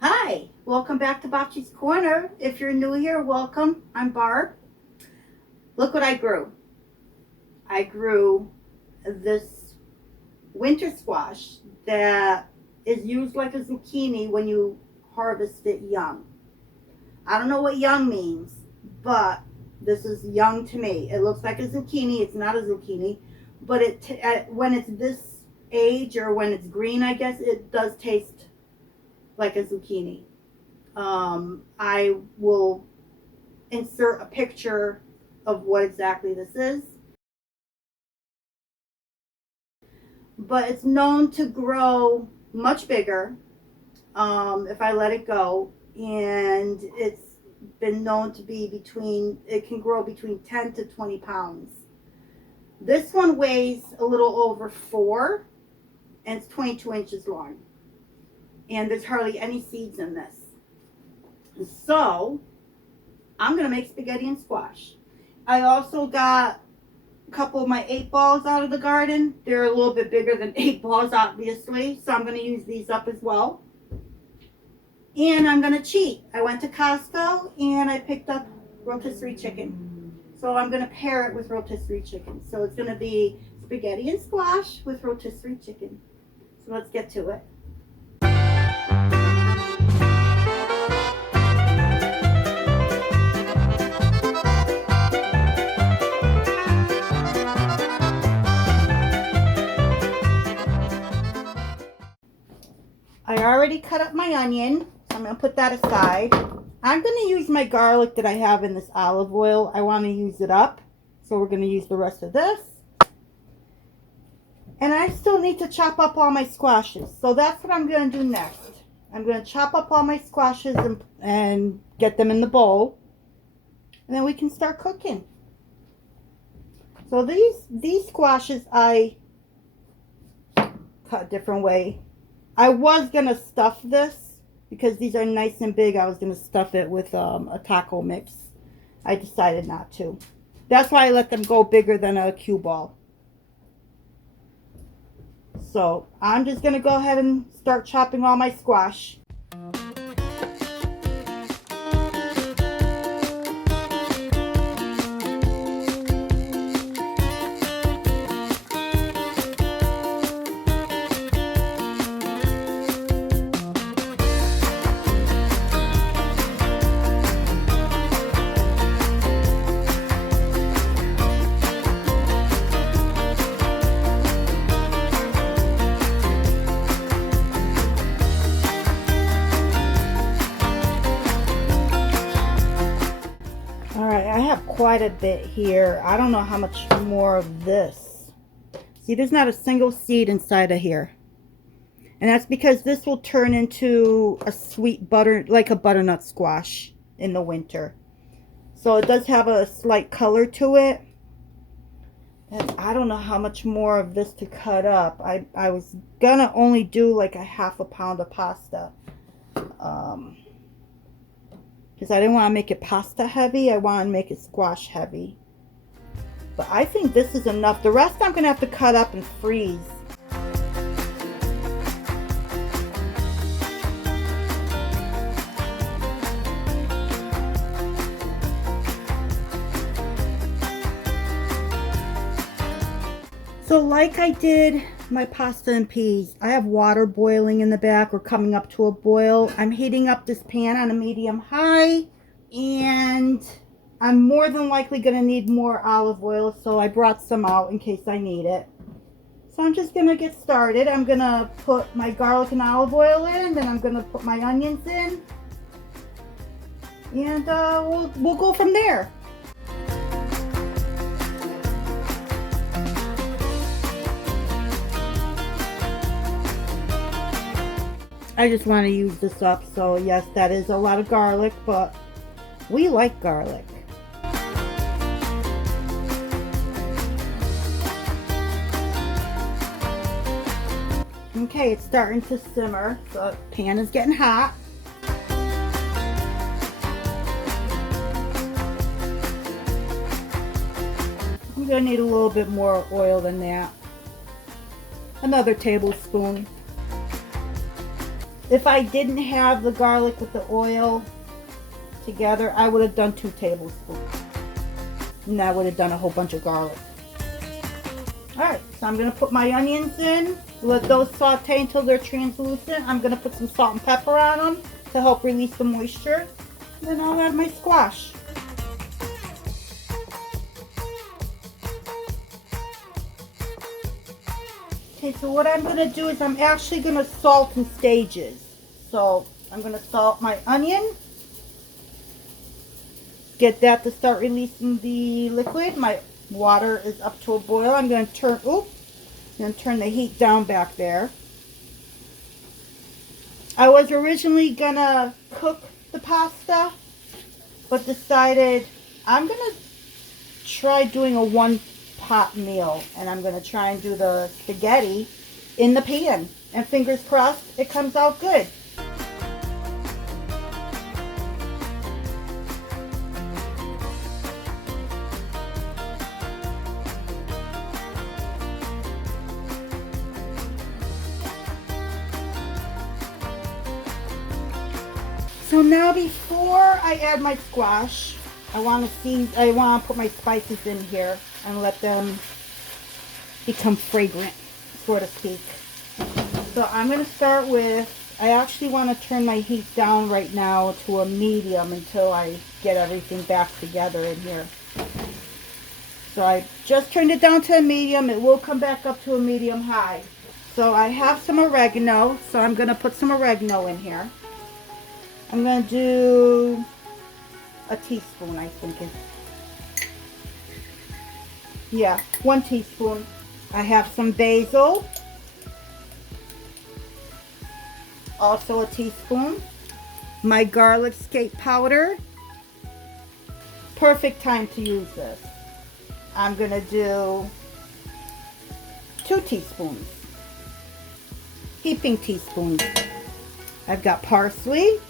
Hi, welcome back to Bopchi's Corner. If you're new here, welcome. I'm Barb. Look what I grew. I grew this winter squash that is used like a zucchini when you harvest it young. I don't know what young means, but this is young to me. It looks like a zucchini. It's not a zucchini, but when it's this age or when it's green, I guess it does taste like a zucchini. I will insert a picture of what exactly this is. But it's known to grow much bigger if I let it go. And it's been known to be it can grow between 10 to 20 pounds. This one weighs a little over 4 and it's 22 inches long. And there's hardly any seeds in this. So I'm going to make spaghetti and squash. I also got a couple of my 8 balls out of the garden. They're a little bit bigger than 8 balls, obviously. So I'm going to use these up as well. And I'm going to cheat. I went to Costco and I picked up rotisserie chicken. So I'm going to pair it with rotisserie chicken. So it's going to be spaghetti and squash with rotisserie chicken. So let's get to it. I already cut up my onion, so I'm going to put that aside. I'm going to use my garlic that I have in this olive oil. I want to use it up, so we're going to use the rest of this. And I still need to chop up all my squashes, so that's what I'm going to do next. I'm going to chop up all my squashes and get them in the bowl, and then we can start cooking. So these squashes I cut a different way. I was going to stuff this because these are nice and big. I was going to stuff it with a taco mix. I decided not to. That's why I let them go bigger than a cue ball. So I'm just going to go ahead and start chopping all my squash. I have quite a bit here. I don't know how much more of this. See, there's not a single seed inside of here. And that's because this will turn into a sweet butter, like a butternut squash in the winter. So it does have a slight color to it. And I don't know how much more of this to cut up. I was gonna only do like a ½ pound of pasta. Because I didn't want to make it pasta heavy. I want to make it squash heavy. But I think this is enough. The rest I'm going to have to cut up and freeze. So like I did my pasta and peas, I have water boiling in the back or coming up to a boil. I'm heating up this pan on a medium high, and I'm more than likely going to need more olive oil, so I brought some out in case I need it. So I'm just going to get started. I'm going to put my garlic and olive oil in, then I'm going to put my onions in, and we'll go from there. I just want to use this up, so yes, that is a lot of garlic, but we like garlic. Okay, it's starting to simmer, so the pan is getting hot. I'm going to need a little bit more oil than that. Another tablespoon. If I didn't have the garlic with the oil together, I would have done 2 tablespoons. And I would have done a whole bunch of garlic. Alright, so I'm going to put my onions in. Let those saute until they're translucent. I'm going to put some salt and pepper on them to help release the moisture. Then I'll add my squash. Okay, so what I'm going to do is I'm actually going to salt in stages. So I'm going to salt my onion. Get that to start releasing the liquid. My water is up to a boil. I'm going to turn the heat down back there. I was originally going to cook the pasta, but decided I'm going to try doing a 1-pot meal, and I'm going to try and do the spaghetti in the pan, and fingers crossed it comes out good. So now before I add my squash, I want to put my spices in here and let them become fragrant, so to speak. So I'm going to start with, I actually want to turn my heat down right now to a medium until I get everything back together in here. So I just turned it down to a medium. It will come back up to a medium high. So I have some oregano, so I'm going to put some oregano in here. I'm going to do a teaspoon, I think. Yeah, 1 teaspoon. I have some basil. Also a teaspoon. My garlic skate powder. Perfect time to use this. I'm going to do 2 teaspoons. Heaping teaspoons. I've got parsley.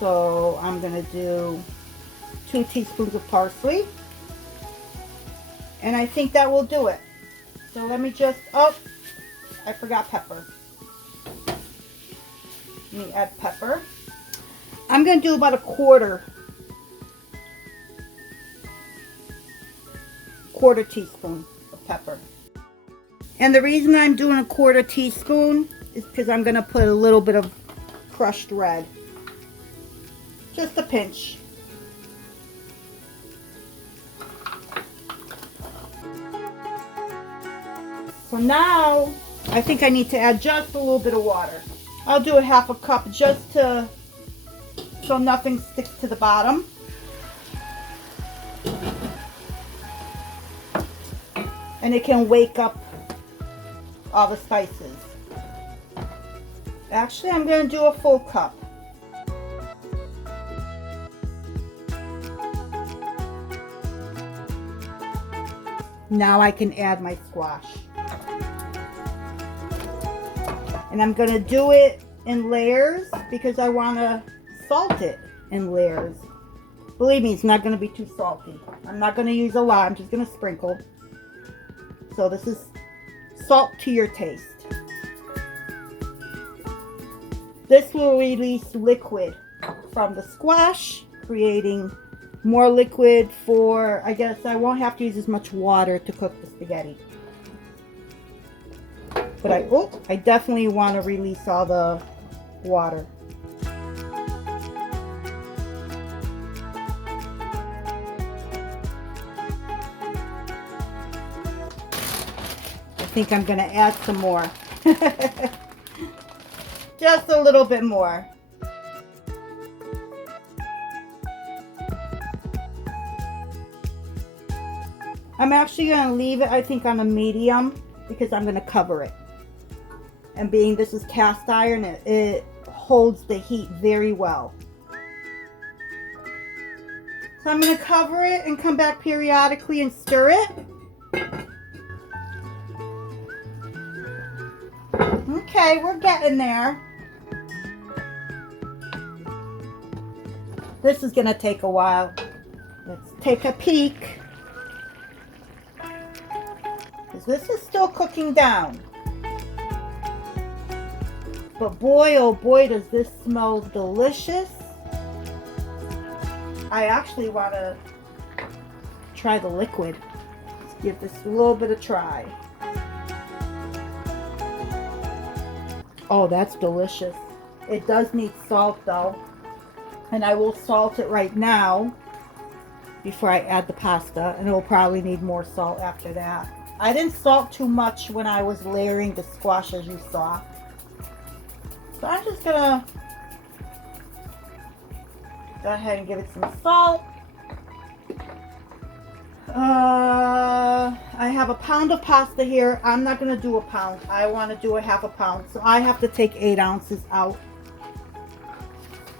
So I'm going to do 2 teaspoons of parsley. And I think that will do it. So let me just, oh, I forgot pepper. Let me add pepper. I'm going to do about a quarter teaspoon of pepper. And the reason I'm doing a 1/4 teaspoon is because I'm going to put a little bit of crushed red. Just a pinch. So now I think I need to add just a little bit of water. I'll do a 1/2 cup just so nothing sticks to the bottom. And it can wake up all the spices. Actually, I'm going to do a full cup. Now I can add my squash. And I'm going to do it in layers because I want to salt it in layers. Believe me, it's not going to be too salty. I'm not going to use a lot. I'm just going to sprinkle. So this is salt to your taste. This will release liquid from the squash, creating more liquid for, I guess I won't have to use as much water to cook the spaghetti. But I definitely want to release all the water. I think I'm going to add some more. Just a little bit more. I'm actually going to leave it, I think, on a medium because I'm going to cover it. And being this is cast iron, it holds the heat very well. So I'm going to cover it and come back periodically and stir it. Okay, we're getting there. This is going to take a while. Let's take a peek. Because this is still cooking down. But boy, oh boy, does this smell delicious. I actually want to try the liquid. Let's give this a little bit of try. Oh, that's delicious. It does need salt though. And I will salt it right now before I add the pasta. And it will probably need more salt after that. I didn't salt too much when I was layering the squash, as you saw. So I'm just gonna go ahead and give it some salt. I have a pound of pasta here. I'm not gonna do a pound. I want to do a half a pound. So I have to take 8 ounces out.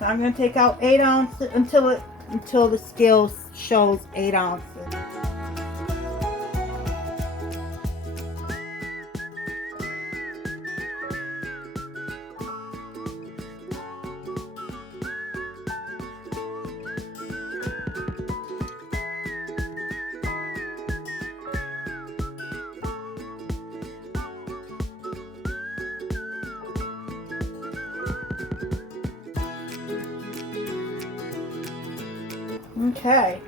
So I'm gonna take out 8 ounces until the scale shows 8 ounces. Okay,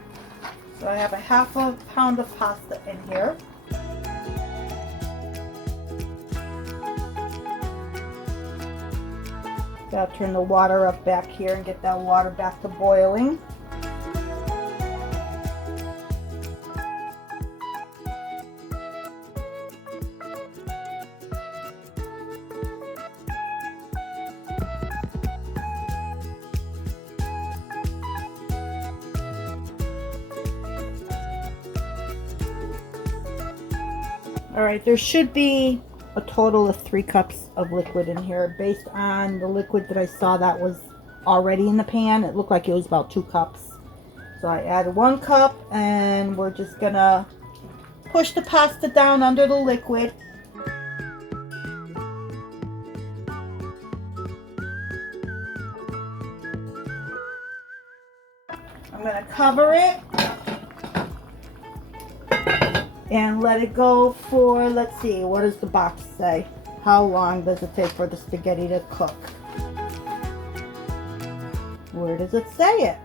so I have a half a pound of pasta in here. Gotta turn the water up back here and get that water back to boiling. Alright, there should be a total of 3 cups of liquid in here. Based on the liquid that I saw that was already in the pan, it looked like it was about 2 cups. So I added 1 cup and we're just gonna push the pasta down under the liquid. I'm gonna cover it and let it go for, let's see, what does the box say? How long does it take for the spaghetti to cook? Where does it say it?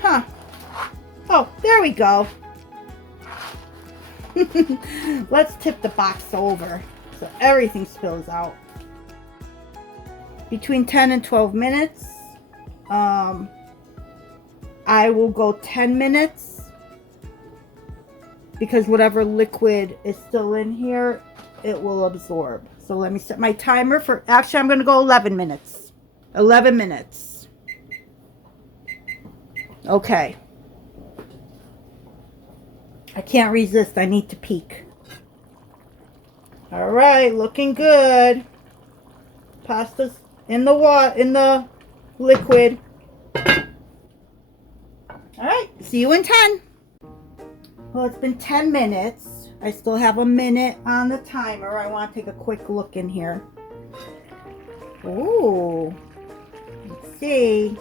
Huh. Oh, there we go. Let's tip the box over so everything spills out. Between 10 and 12 minutes. I will go 10 minutes because whatever liquid is still in here, it will absorb. So let me set my timer for, actually I'm going to go 11 minutes. 11 minutes. Okay. I can't resist. I need to peek. All right, looking good. Pasta's in the liquid. All right, see you in 10. Well, it's been 10 minutes. I still have a minute on the timer. I want to take a quick look in here. Ooh, let's see.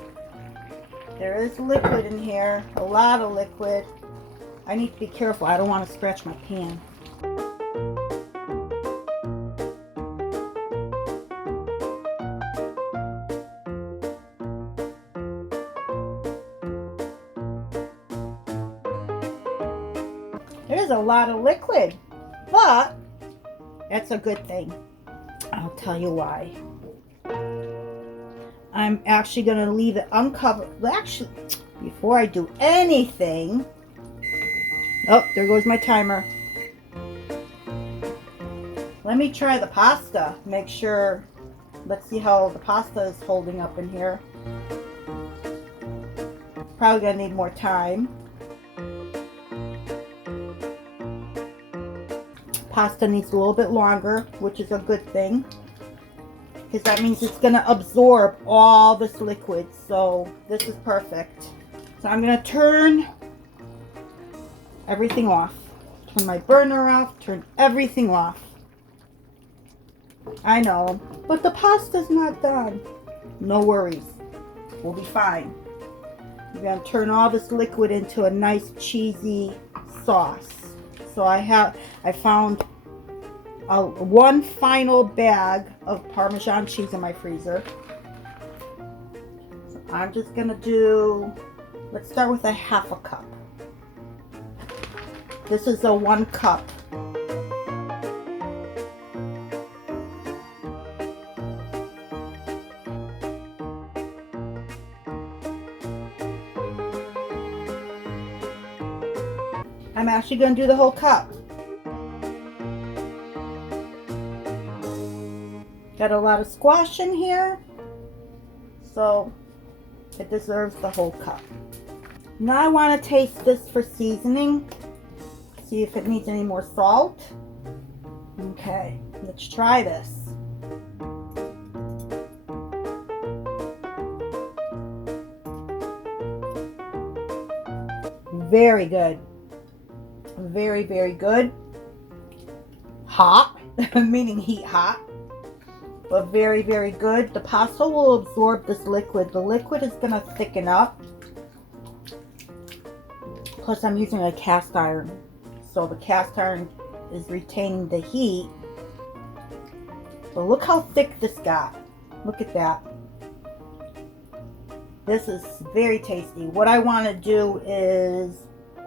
There is liquid in here, a lot of liquid. I need to be careful. I don't want to scratch my pan. There's a lot of liquid, but that's a good thing. I'll tell you why. I'm actually going to leave it uncovered. Actually, before I do anything, oh, there goes my timer. Let me try the pasta. Make sure, let's see how the pasta is holding up in here. Probably going to need more time. Pasta needs a little bit longer, which is a good thing, because that means it's going to absorb all this liquid. So this is perfect. So I'm going to turn everything off. Turn my burner off. Turn everything off. I know, but the pasta's not done. No worries. We'll be fine. I'm going to turn all this liquid into a nice cheesy sauce. So I found one final bag of Parmesan cheese in my freezer. So I'm just gonna do, let's start with a half a cup. This is a 1 cup. I'm actually going to do the whole cup. Got a lot of squash in here, so it deserves the whole cup. Now I want to taste this for seasoning. See if it needs any more salt. Okay, let's try this. Very good. Very, very good. Hot, meaning heat hot, but very, very good. The pasta will absorb this liquid. The liquid is going to thicken up. Plus I'm using a cast iron, so the cast iron is retaining the heat. So look how thick this got. Look at that. This is very tasty. What I want to do is,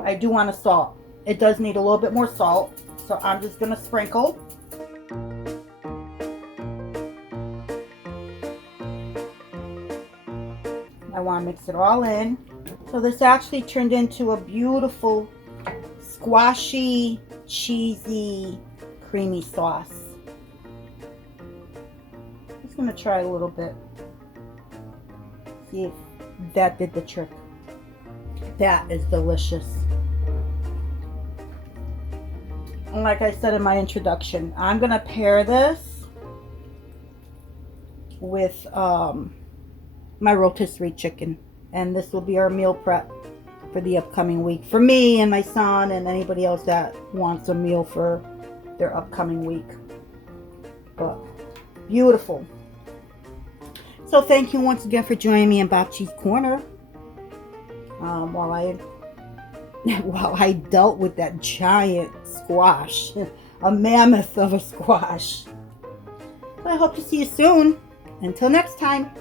I do want to salt. It does need a little bit more salt, so I'm just going to sprinkle. I want to mix it all in. So this actually turned into a beautiful, squashy, cheesy, creamy sauce. I'm just going to try a little bit. See if that did the trick. That is delicious. And like I said in my introduction, I'm going to pair this with my rotisserie chicken. And this will be our meal prep for the upcoming week. For me and my son and anybody else that wants a meal for their upcoming week. But beautiful. So thank you once again for joining me in Bopchi's Corner. While I dealt with that giant squash, a mammoth of a squash. But I hope to see you soon. Until next time.